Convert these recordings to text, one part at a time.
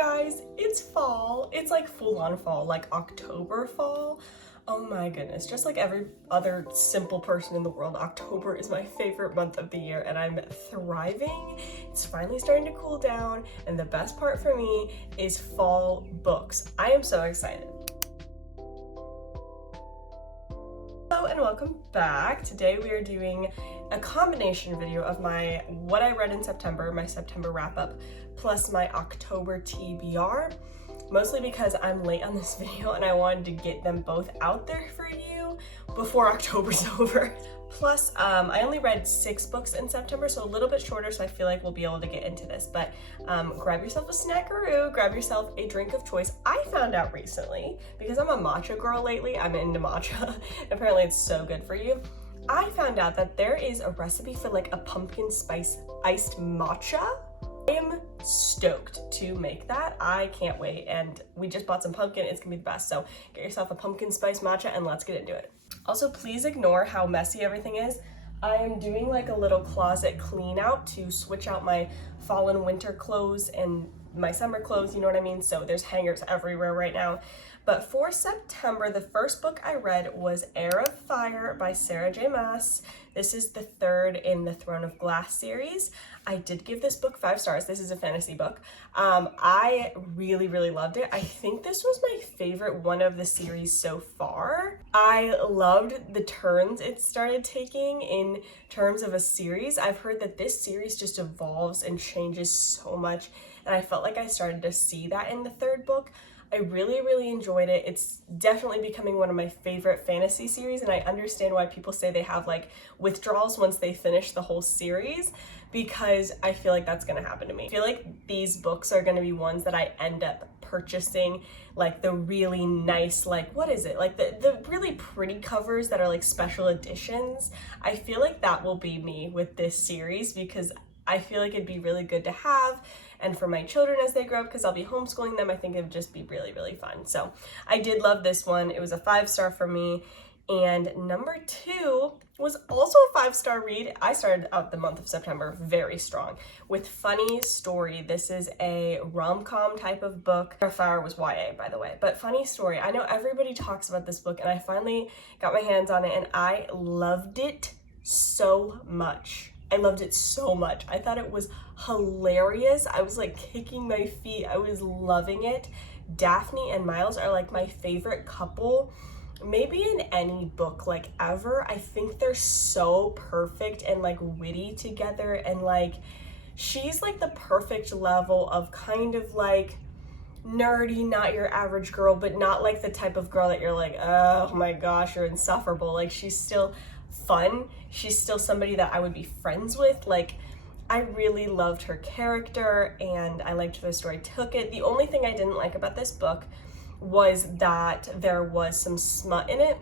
guys, it's fall. It's like full-on fall, like October fall. Oh my goodness, just like every other simple person in the world, October is my favorite month of the year and I'm thriving. It's finally starting to cool down, and the best part for me is fall books. I am so excited. Hello and welcome back. Today we are doing a combination video of my what I read in September, my September wrap up, plus my October TBR. Mostly because I'm late on this video and I wanted to get them both out there for you before October's over. Plus, I only read 6 books in September, so a little bit shorter, so I feel like we'll be able to get into this. But grab yourself a snackaroo, grab yourself a drink of choice. I found out recently, because I'm a matcha girl lately, I'm into matcha. Apparently it's so good for you. I found out that there is a recipe for like a pumpkin spice iced matcha. I am stoked to make that. I can't wait, and we just bought some pumpkin. It's gonna be the best. So get yourself a pumpkin spice matcha and let's get into it. Also, please ignore how messy everything is. I am doing like a little closet clean out to switch out my fall and winter clothes and my summer clothes, you know what I mean? So there's hangers everywhere right now. But for September, the first book I read was Heir of Fire by Sarah J. Maas. This is the third in the Throne of Glass series. I did give this book 5 stars. This is a fantasy book. I really loved it. I think this was my favorite one of the series so far. I loved the turns it started taking in terms of a series. I've heard that this series just evolves and changes so much, and I felt like I started to see that in the third book. I really enjoyed it. It's definitely becoming one of my favorite fantasy series, and I understand why people say they have like withdrawals once they finish the whole series, because I feel like that's gonna happen to me. I feel like these books are gonna be ones that I end up purchasing, like the really nice, like what is it? Like the really pretty covers that are like special editions. I feel like that will be me with this series, because I feel like it'd be really good to have, and for my children as they grow up, because I'll be homeschooling them, I think it would just be really fun. So I did love this one. It was a 5-star for me. And number 2 was also a 5-star read. I started out the month of September very strong with Funny Story. This is a rom-com type of book. Heir of Fire was YA, by the way, but Funny Story. I know everybody talks about this book, and I finally got my hands on it and I loved it so much. I loved it so much. I thought it was hilarious. I was like kicking my feet. I was loving it. Daphne and Miles are like my favorite couple, maybe in any book like ever. I think they're so perfect and like witty together, and like she's like the perfect level of kind of like nerdy, not your average girl, but not like the type of girl that you're like, oh my gosh, you're insufferable. Like she's still fun. She's still somebody that I would be friends with. Like I really loved her character and I liked the story took it. The only thing I didn't like about this book was that there was some smut in it.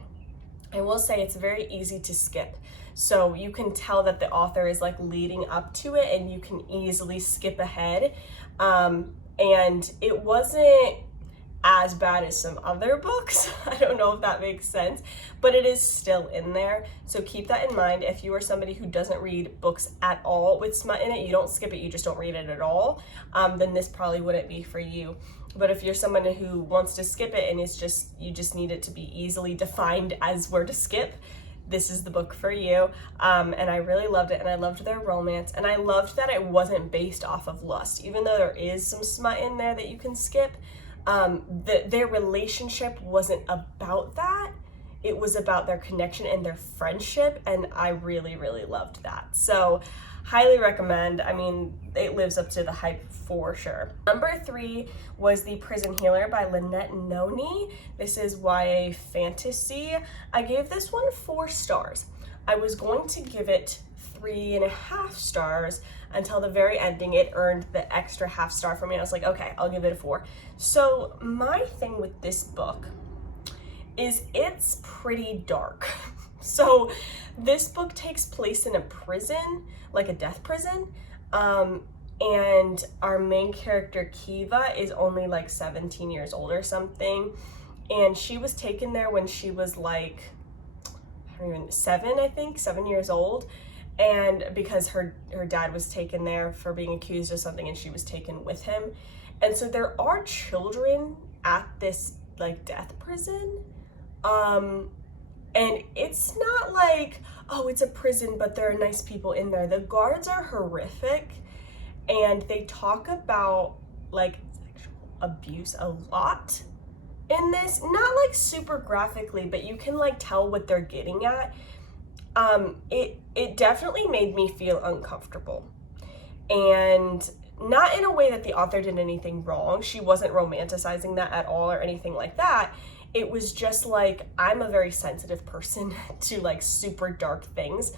I will say it's very easy to skip. So you can tell that the author is like leading up to it and you can easily skip ahead. And it wasn't as bad as some other books. I don't know if that makes sense, but it is still in there. So keep that in mind. If you are somebody who doesn't read books at all with smut in it, you don't skip it, you just don't read it at all, then this probably wouldn't be for you. But if you're someone who wants to skip it and you just need it to be easily defined as where to skip, this is the book for you. And I really loved it, and I loved their romance, and I loved that it wasn't based off of lust. Even though there is some smut in there that you can skip, their relationship wasn't about that. It was about their connection and their friendship, and I really loved that. So highly recommend. I mean, it lives up to the hype for sure. Number 3 was The Prison Healer by Lynette Noni. This is YA fantasy. I gave this one 4 stars. I was going to give it 3.5 stars until the very ending. It earned the extra half star for me, and I was like, okay, I'll give it a 4. So my thing with this book is it's pretty dark. So this book takes place in a prison, like a death prison, and our main character Kiva is only like 17 years old or something, and she was taken there when she was like, I don't even, 7 years old, and because her dad was taken there for being accused of something, and she was taken with him. And so there are children at this like death prison. And it's not like, oh, it's a prison, but there are nice people in there. The guards are horrific, and they talk about like sexual abuse a lot in this. Not like super graphically, but you can like tell what they're getting at. It definitely made me feel uncomfortable, and not in a way that the author did anything wrong. She wasn't romanticizing that at all or anything like that. It was just like, I'm a very sensitive person to like super dark things.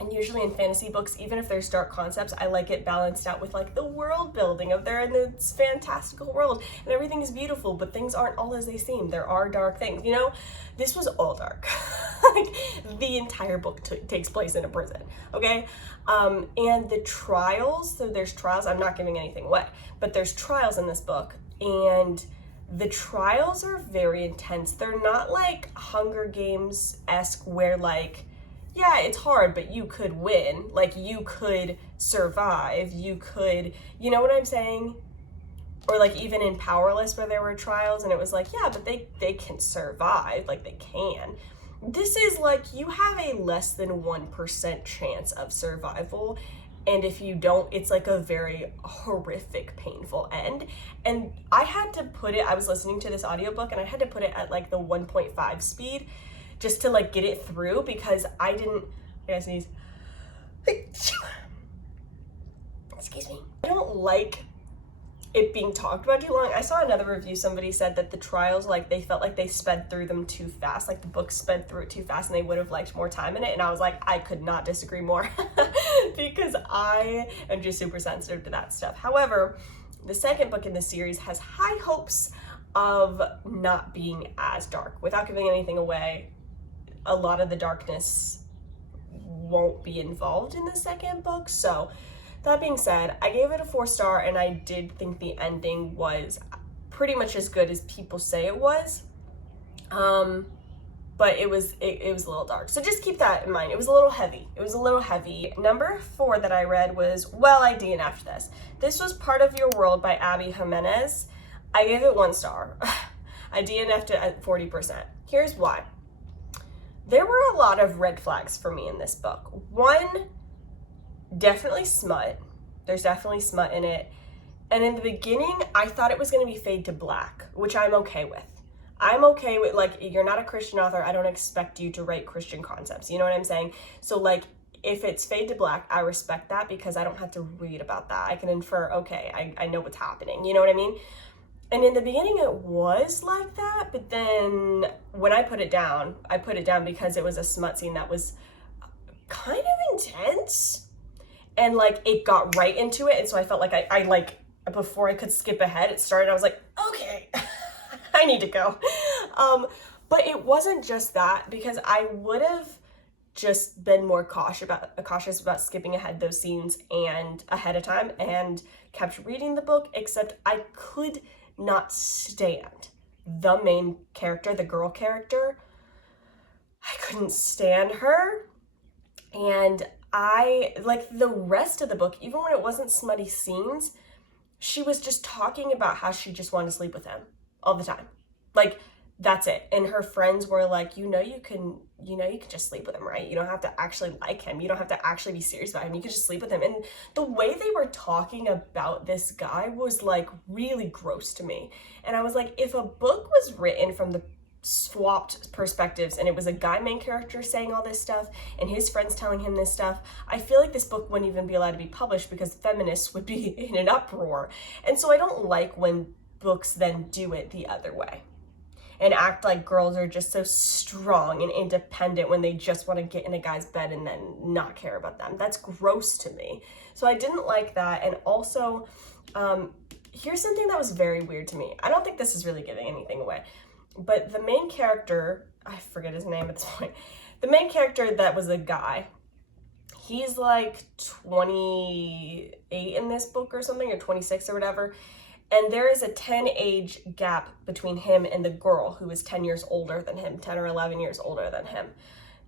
And usually in fantasy books, even if there's dark concepts, I like it balanced out with like the world building of they're in this fantastical world and everything is beautiful, but things aren't all as they seem. There are dark things, you know? This was all dark. Like the entire book takes place in a prison, okay? And the trials, so there's trials, I'm not giving anything away, but there's trials in this book, and the trials are very intense. They're not like Hunger Games-esque where like, yeah, it's hard, but you could win. Like you could survive, you could, you know what I'm saying? Or like even in Powerless where there were trials and it was like, yeah, but they can survive, like they can. This is like, you have a less than 1% chance of survival. And if you don't, it's like a very horrific, painful end. And I had to put it, I was listening to this audiobook and I had to put it at like the 1.5 speed just to like get it through, because I gotta sneeze. Excuse me. I don't like it being talked about too long. I saw another review, somebody said that the trials, like they felt like they sped through them too fast, like the book sped through it too fast and they would have liked more time in it. And I was like, I could not disagree more because I am just super sensitive to that stuff. However, the second book in the series has high hopes of not being as dark. Without giving anything away, a lot of the darkness won't be involved in the second book. So that being said, I gave it a 4-star, and I did think the ending was pretty much as good as people say it was. But it was a little dark. So just keep that in mind. It was a little heavy. Number 4 that I read was Well, I DNF'd This. This was Part of Your World by Abby Jimenez. I gave it 1 star. I DNF'd it at 40%. Here's why. There were a lot of red flags for me in this book. One, definitely smut. There's definitely smut in it. And in the beginning, I thought it was going to be fade to black, which I'm okay with. I'm okay with, like, you're not a Christian author. I don't expect you to write Christian concepts. You know what I'm saying? So, like, if it's fade to black, I respect that because I don't have to read about that. I can infer, okay, I know what's happening. You know what I mean? And in the beginning, it was like that. But then when I put it down because it was a smut scene that was kind of intense. And like it got right into it, and so I felt like I like before I could skip ahead, it started. I was like, okay, I need to go. But it wasn't just that, because I would have just been more cautious about skipping ahead those scenes and ahead of time and kept reading the book. Except I could not stand the main character, the girl character. I couldn't stand her, and I, like the rest of the book, even when it wasn't smutty scenes, she was just talking about how she just wanted to sleep with him all the time. Like, that's it. And her friends were like, you can just sleep with him, right? You don't have to actually like him. You don't have to actually be serious about him. You can just sleep with him. And the way they were talking about this guy was like really gross to me. And I was like, if a book was written from the swapped perspectives and it was a guy main character saying all this stuff and his friends telling him this stuff, I feel like this book wouldn't even be allowed to be published because feminists would be in an uproar. And so I don't like when books then do it the other way and act like girls are just so strong and independent when they just want to get in a guy's bed and then not care about them. That's gross to me. So I didn't like that. And also, here's something that was very weird to me. I don't think this is really giving anything away. But the main character, I forget his name at this point, the main character that was a guy, he's like 28 in this book or something, or 26 or whatever, and there is a 10 age gap between him and the girl who is 10 years older than him, 10 or 11 years older than him.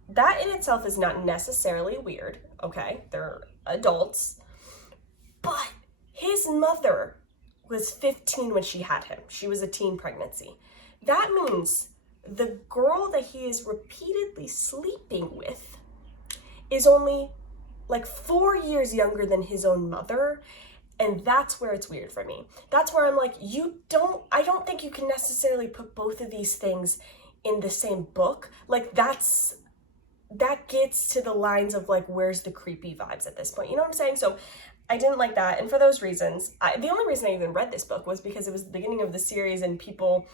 That in itself is not necessarily weird, okay? They're adults. But his mother was 15 when she had him. She was a teen pregnancy. That means the girl that he is repeatedly sleeping with is only like 4 years younger than his own mother. And that's where it's weird for me. That's where I'm like, I don't think you can necessarily put both of these things in the same book. Like that gets to the lines of like, where's the creepy vibes at this point? You know what I'm saying? So I didn't like that. And for those reasons, the only reason I even read this book was because it was the beginning of the series and people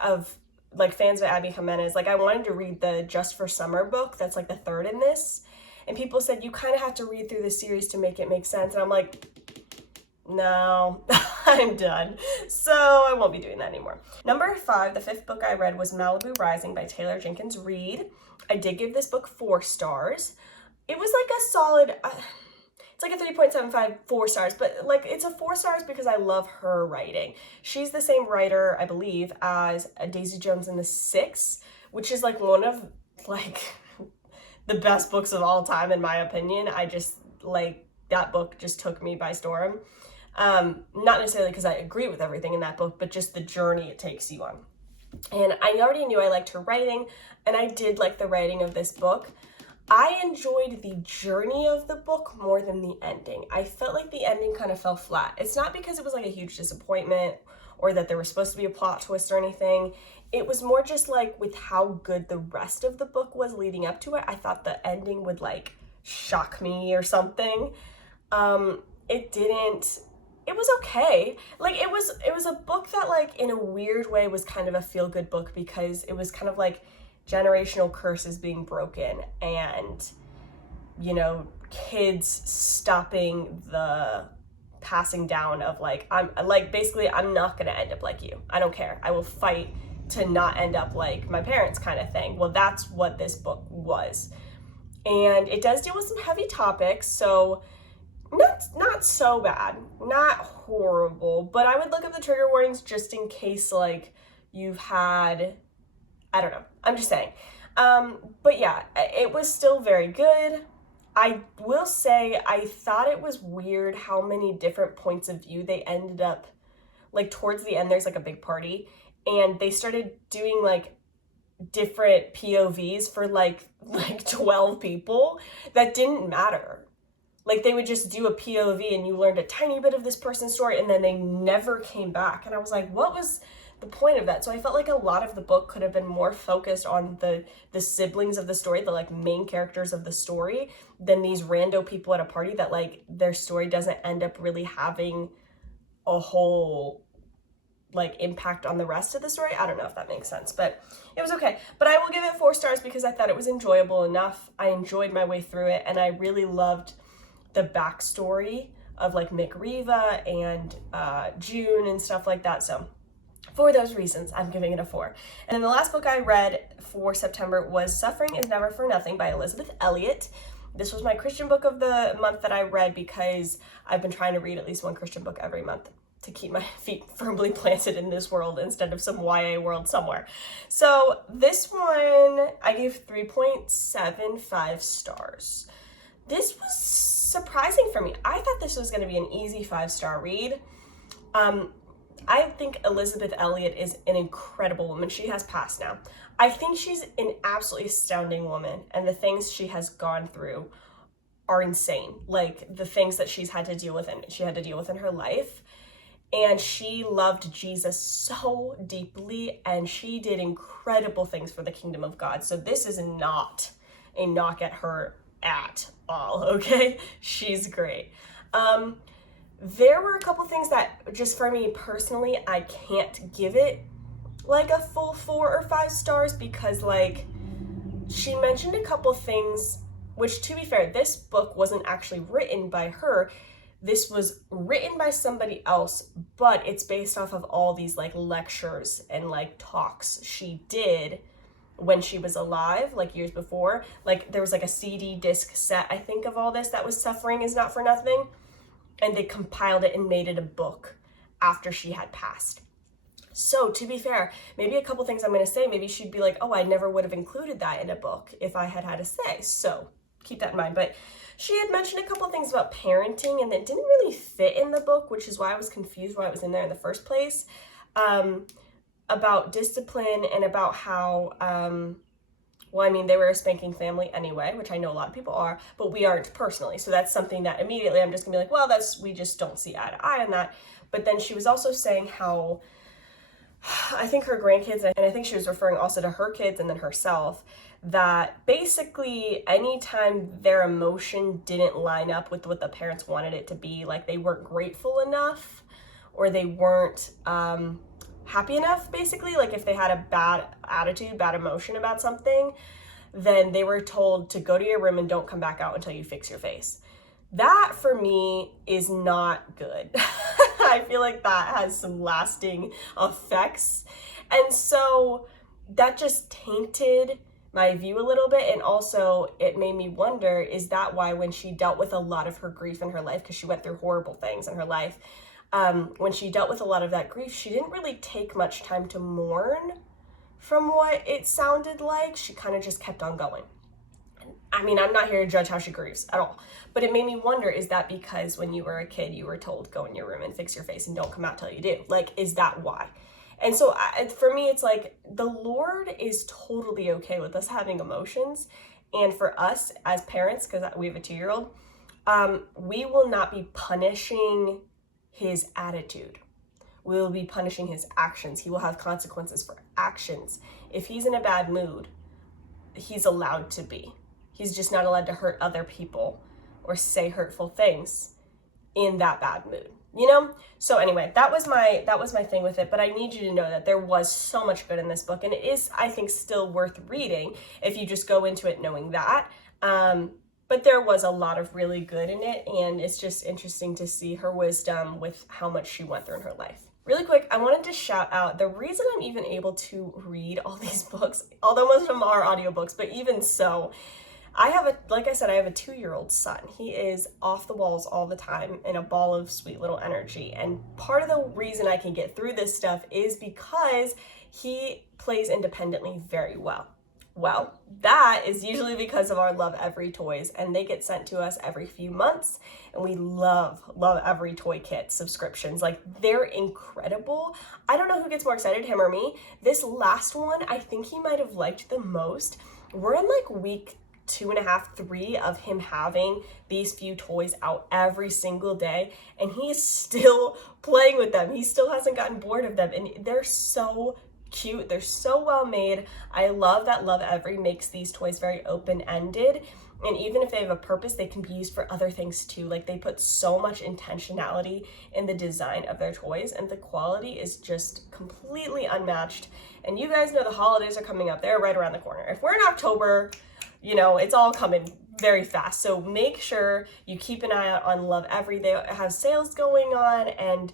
of like fans of Abby Jimenez, like I wanted to read the Just for Summer book. That's like the third in this. And people said, you kind of have to read through the series to make it make sense. And I'm like, no, I'm done. So I won't be doing that anymore. Number 5, the 5th book I read was Malibu Rising by Taylor Jenkins Reid. I did give this book 4 stars. It was like a solid, it's like a 3.75, 4 stars, but like it's a 4 stars because I love her writing. She's the same writer, I believe, as Daisy Jones and the Six, which is like one of like the best books of all time in my opinion. I just like, that book just took me by storm. Not necessarily because I agree with everything in that book, but just the journey it takes you on. And I already knew I liked her writing, and I did like the writing of this book. I enjoyed the journey of the book more than the ending. I felt like the ending kind of fell flat. It's not because it was like a huge disappointment or that there was supposed to be a plot twist or anything. It was more just like with how good the rest of the book was leading up to it. I thought the ending would like shock me or something. It didn't. It was okay. Like it was a book that like in a weird way was kind of a feel-good book because it was kind of like generational curses being broken and, you know, kids stopping the passing down of like, I'm like, basically I'm not going to end up like you. I don't care. I will fight to not end up like my parents kind of thing. Well, that's what this book was. And it does deal with some heavy topics. So not so bad, not horrible, but I would look up the trigger warnings just in case like you've had, I don't know, I'm just saying. But yeah, it was still very good. I will say I thought it was weird how many different points of view they ended up, like towards the end there's like a big party and they started doing like different POVs for like 12 people that didn't matter. Like they would just do a POV and you learned a tiny bit of this person's story and then they never came back. And I was like, what was the point of that? So I felt like a lot of the book could have been more focused on the siblings of the story, the like main characters of the story, than these rando people at a party that like their story doesn't end up really having a whole like impact on the rest of the story. I don't know if that makes sense, but it was okay. But I will give it 4 stars because I thought it was enjoyable enough. I enjoyed my way through it and I really loved the backstory of like Mick Riva and June and stuff like that. So for those reasons, I'm giving it a 4. And then the last book I read for September was Suffering is Never for Nothing by Elizabeth Elliot. This was my Christian book of the month that I read because I've been trying to read at least one Christian book every month to keep my feet firmly planted in this world instead of some YA world somewhere. So this one, I gave 3.75 stars. This was surprising for me. I thought this was going to be an easy 5-star read. I think Elizabeth Elliot is an incredible woman. She has passed now. I think she's an absolutely astounding woman, and the things she has gone through are insane. Like the things that she's had to deal with and she had to deal with in her life. And she loved Jesus so deeply, and she did incredible things for the kingdom of God. So this is not a knock at her at all, okay? She's great. There were a couple things that just for me personally, I can't give it like a full 4 or 5 stars because like she mentioned a couple things, which to be fair, this book wasn't actually written by her. This was written by somebody else, but it's based off of all these like lectures and like talks she did when she was alive, like years before. Like there was like a CD disc set, I think, of all this that was Suffering is Not for Nothing. And they compiled it and made it a book after she had passed. So to be fair, maybe a couple things I'm going to say, maybe she'd be like, oh, I never would have included that in a book if I had had a say. So keep that in mind. But she had mentioned a couple of things about parenting, and that didn't really fit in the book, which is why I was confused why it was in there in the first place, about discipline and about how, well, I mean, they were a spanking family anyway, which I know a lot of people are, but we aren't personally. So that's something that immediately I'm just gonna be like, well, we just don't see eye to eye on that. But then she was also saying how, I think her grandkids, and I think she was referring also to her kids and then herself, that basically anytime their emotion didn't line up with what the parents wanted it to be, like they weren't grateful enough or they weren't happy enough, basically, like if they had a bad attitude, bad emotion about something, then they were told to go to your room and don't come back out until you fix your face. That for me is not good. I feel like that has some lasting effects. And so that just tainted my view a little bit. And also it made me wonder, is that why when she dealt with a lot of her grief in her life, because she went through horrible things in her life, when she dealt with a lot of that grief, she didn't really take much time to mourn from what it sounded like. She kind of just kept on going. I mean, I'm not here to judge how she grieves at all, but it made me wonder, is that because when you were a kid, you were told, go in your room and fix your face and don't come out till you do? Like, is that why? And so for me, it's like the Lord is totally okay with us having emotions. And for us as parents, because we have a 2-year-old, we will not be punishing his attitude. We will be punishing his actions. He will have consequences for actions. If he's in a bad mood, he's allowed to be. He's just not allowed to hurt other people or say hurtful things in that bad mood, you know? So anyway, that was my thing with it, but I need you to know that there was so much good in this book, and it is, I think, still worth reading if you just go into it knowing that. But there was a lot of really good in it, and it's just interesting to see her wisdom with how much she went through in her life. Really quick, I wanted to shout out the reason I'm even able to read all these books, although most of them are audiobooks, but even so, like I said, I have a 2-year-old son. He is off the walls all the time in a ball of sweet little energy. And part of the reason I can get through this stuff is because he plays independently very well. Well, that is usually because of our Lovevery toys, and they get sent to us every few months, and we love Lovevery toy kit subscriptions. Like, they're incredible. I don't know who gets more excited, him or me. This last one, I think he might have liked the most. We're in like week 2.5, 3 of him having these few toys out every single day, and he is still playing with them. He still hasn't gotten bored of them, and they're so cute. They're so well made. I love that Lovevery makes these toys very open-ended, and even if they have a purpose, they can be used for other things too. Like, they put so much intentionality in the design of their toys, and the quality is just completely unmatched. And you guys know the holidays are coming up. They're right around the corner. If we're in October, you know, it's all coming very fast. So make sure you keep an eye out on Lovevery. They have sales going on, and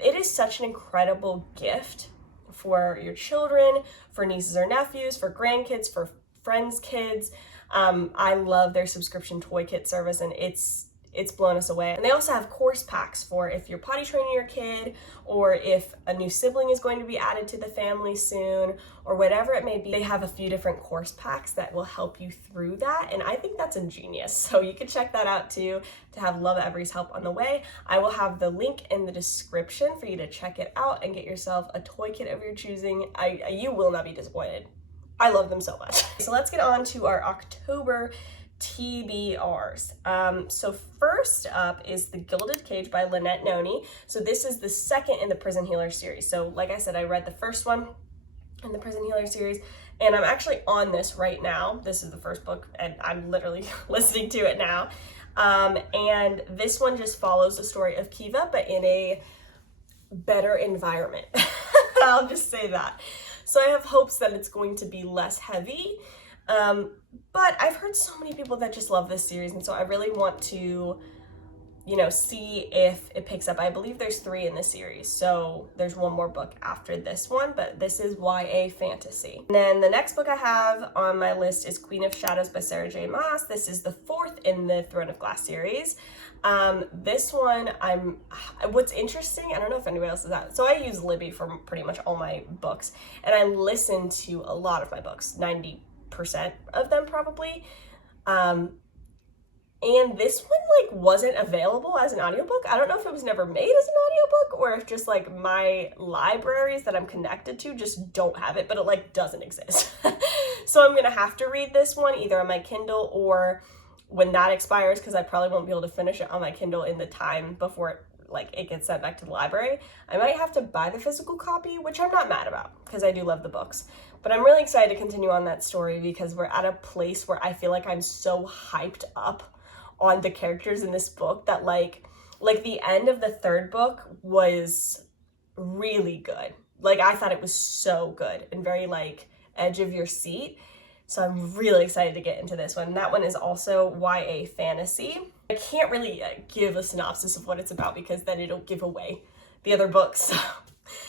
it is such an incredible gift for your children, for nieces or nephews, for grandkids, for friends' kids. I love their subscription toy kit service, and it's blown us away. And they also have course packs for if you're potty training your kid, or if a new sibling is going to be added to the family soon, or whatever it may be. They have a few different course packs that will help you through that, and I think that's ingenious. So you can check that out too, to have Lovevery's help on the way. I will have the link in the description for you to check it out and get yourself a toy kit of your choosing. You will not be disappointed. I love them so much. So let's get on to our October TBRs. So first up is The Gilded Cage by Lynette Noni. So this is the second in the Prison Healer series. So like I said, I read the first one in the Prison Healer series, and I'm actually on this right now. This is the first book, and I'm literally listening to it now. And this one just follows the story of Kiva, but in a better environment. I'll just say that. So I have hopes that it's going to be less heavy. But I've heard so many people that just love this series, and so I really want to, you know, see if it picks up. I believe there's 3 in the series, so there's one more book after this one, but this is YA fantasy. And then the next book I have on my list is Queen of Shadows by Sarah J. Maas. This is the 4th in the Throne of Glass series. This one, what's interesting, I don't know if anybody else is that. So I use Libby for pretty much all my books, and I listen to a lot of my books, 90% of them probably. And this one like wasn't available as an audiobook. I don't know if it was never made as an audiobook or if just like my libraries that I'm connected to just don't have it, but it like doesn't exist. So I'm gonna have to read this one either on my Kindle or when that expires, because I probably won't be able to finish it on my Kindle in the time before it gets sent back to the library. I might have to buy the physical copy, which I'm not mad about because I do love the books. But I'm really excited to continue on that story because we're at a place where I feel like I'm so hyped up on the characters in this book that like the end of the third book was really good. Like I thought it was so good and very like edge of your seat. So I'm really excited to get into this one. That one is also YA fantasy. I can't really give a synopsis of what it's about because then it'll give away the other books.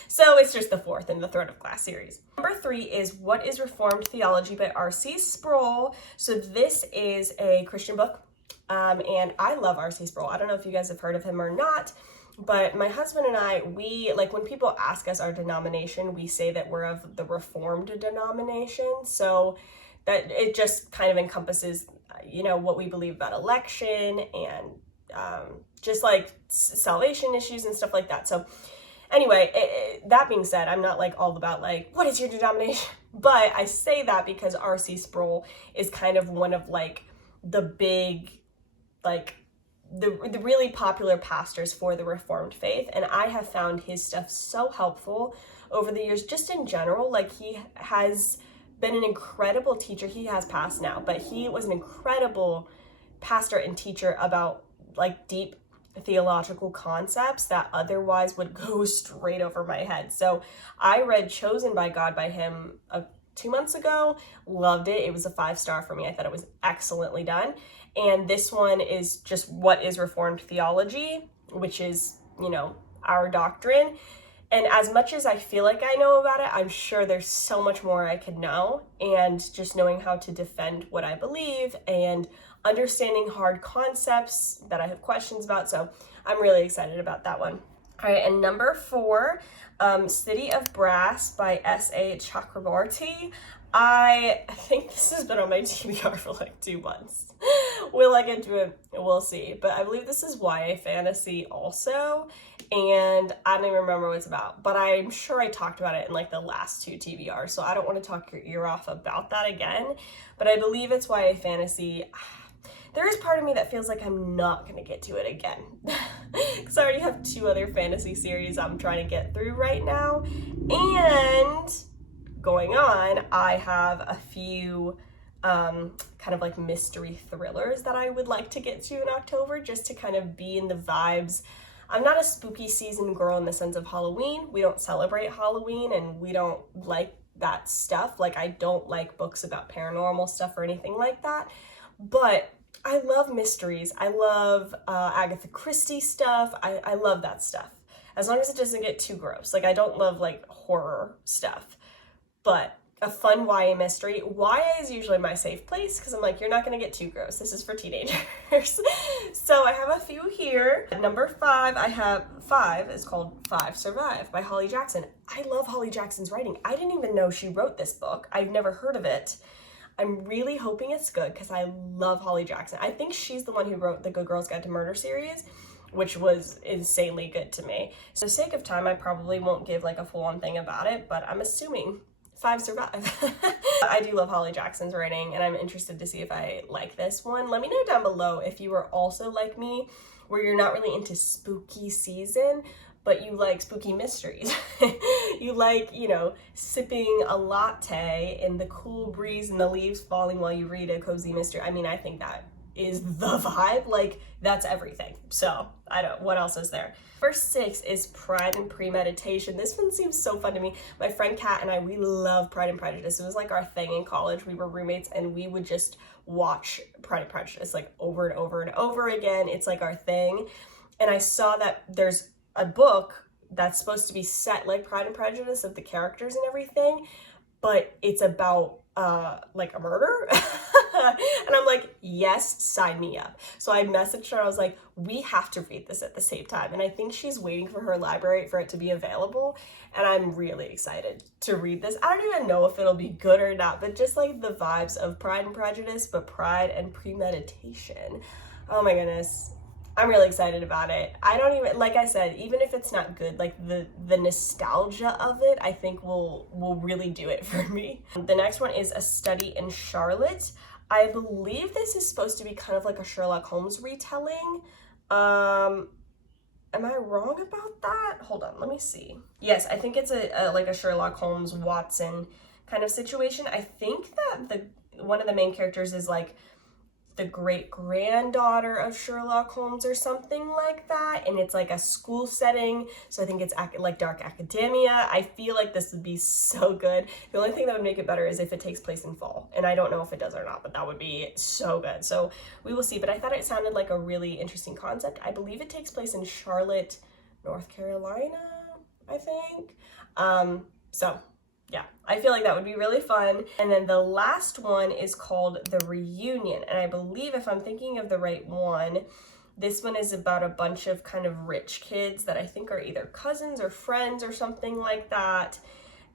So it's just the fourth in the Throne of Glass series. Number 3 is What is Reformed Theology by R.C. Sproul. So this is a Christian book. And I love R.C. Sproul. I don't know if you guys have heard of him or not, but my husband and I, we, like when people ask us our denomination, we say that we're of the Reformed denomination. So that it just kind of encompasses, you know, what we believe about election and just like salvation issues and stuff like that. So anyway, that being said, I'm not like all about like, what is your denomination? But I say that because R.C. Sproul is kind of one of like the big, like the really popular pastors for the Reformed faith. And I have found his stuff so helpful over the years, just in general. Like he has been an incredible teacher. He has passed now, but he was an incredible pastor and teacher about like deep theological concepts that otherwise would go straight over my head. So I read Chosen by God by him 2 months ago, loved it. It was a 5-star for me. I thought it was excellently done. And this one is just What is Reformed Theology, which is, you know, our doctrine. And as much as I feel like I know about it, I'm sure there's so much more I could know. And just knowing how to defend what I believe and understanding hard concepts that I have questions about. So I'm really excited about that one. All right, and number 4, City of Brass by S.A. Chakraborty. I think this has been on my TBR for like 2 months. Will I get into it? We'll see. But I believe this is YA fantasy also, and I don't even remember what it's about, but I'm sure I talked about it in like the last 2 TBRs, so I don't want to talk your ear off about that again, but I believe it's YA fantasy. There is part of me that feels like I'm not going to get to it again because I already have 2 other fantasy series I'm trying to get through right now, and going on, I have a few kind of like mystery thrillers that I would like to get to in October just to kind of be in the vibes. I'm not a spooky season girl in the sense of Halloween. We don't celebrate Halloween and we don't like that stuff. Like I don't like books about paranormal stuff or anything like that, but I love mysteries. I love Agatha Christie stuff. I love that stuff. As long as it doesn't get too gross. Like I don't love like horror stuff, but a fun YA mystery. YA is usually my safe place because I'm like, you're not going to get too gross. This is for teenagers. So I have a few here. Number 5, I have 5 is called 5 Survive by Holly Jackson. I love Holly Jackson's writing. I didn't even know she wrote this book. I've never heard of it. I'm really hoping it's good because I love Holly Jackson. I think she's the one who wrote the Good Girls Guide to Murder series, which was insanely good to me. So for the sake of time, I probably won't give like a full-on thing about it, but I'm assuming 5 Survive. I do love Holly Jackson's writing, and I'm interested to see if I like this one. Let me know down below if you are also like me, where you're not really into spooky season, but you like spooky mysteries. You like, you know, sipping a latte in the cool breeze and the leaves falling while you read a cozy mystery. I mean, I think that is the vibe. Like, that's everything. So, what else is there? First 6 is Pride and Premeditation. This one seems so fun to me. My friend Kat and I, we love Pride and Prejudice. It was like our thing in college. We were roommates and we would just watch Pride and Prejudice like over and over and over again. It's like our thing. And I saw that there's a book that's supposed to be set like Pride and Prejudice of the characters and everything, but it's about like a murder. And I'm like, yes, sign me up. So I messaged her. I was like, we have to read this at the same time. And I think she's waiting for her library for it to be available. And I'm really excited to read this. I don't even know if it'll be good or not, but just like the vibes of Pride and Prejudice, but Pride and Premeditation. Oh my goodness. I'm really excited about it. I don't even, like I said, even if it's not good, like the nostalgia of it, I think will really do it for me. The next one is A Study in Charlotte. I believe this is supposed to be kind of like a Sherlock Holmes retelling. Am I wrong about that? Hold on, let me see. Yes, I think it's a like a Sherlock Holmes Watson kind of situation. I think that one of the main characters is like the great-granddaughter of Sherlock Holmes or something like that, and it's like a school setting, so I think it's like dark academia. I feel like this would be so good. The only thing that would make it better is if it takes place in fall, and I don't know if it does or not, but that would be so good. So we will see, but I thought it sounded like a really interesting concept. I believe it takes place in Charlotte, North Carolina, I think. So yeah, I feel like that would be really fun. And then the last one is called The Reunion. And I believe, if I'm thinking of the right one, this one is about a bunch of kind of rich kids that I think are either cousins or friends or something like that.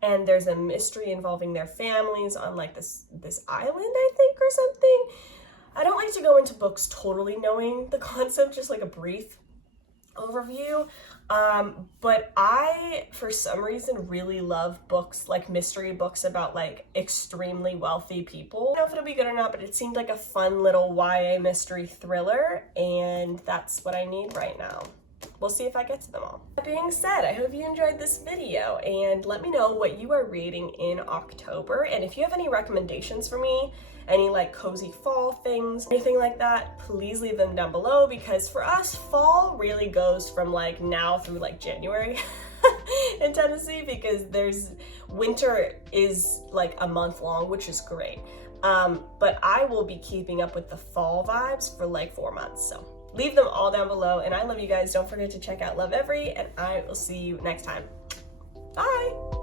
And there's a mystery involving their families on like this island, I think, or something. I don't like to go into books totally knowing the concept, just like a brief overview. But I, for some reason, really love books, like mystery books about like extremely wealthy people. I don't know if it'll be good or not, but it seemed like a fun little YA mystery thriller, and that's what I need right now. We'll see if I get to them all. That being said, I hope you enjoyed this video, and let me know what you are reading in October, and if you have any recommendations for me, any like cozy fall things, anything like that, please leave them down below, because for us, fall really goes from like now through like January in Tennessee, because winter is like a month long, which is great. But I will be keeping up with the fall vibes for like 4 months, so leave them all down below, and I love you guys. Don't forget to check out Lovevery, and I will see you next time. Bye!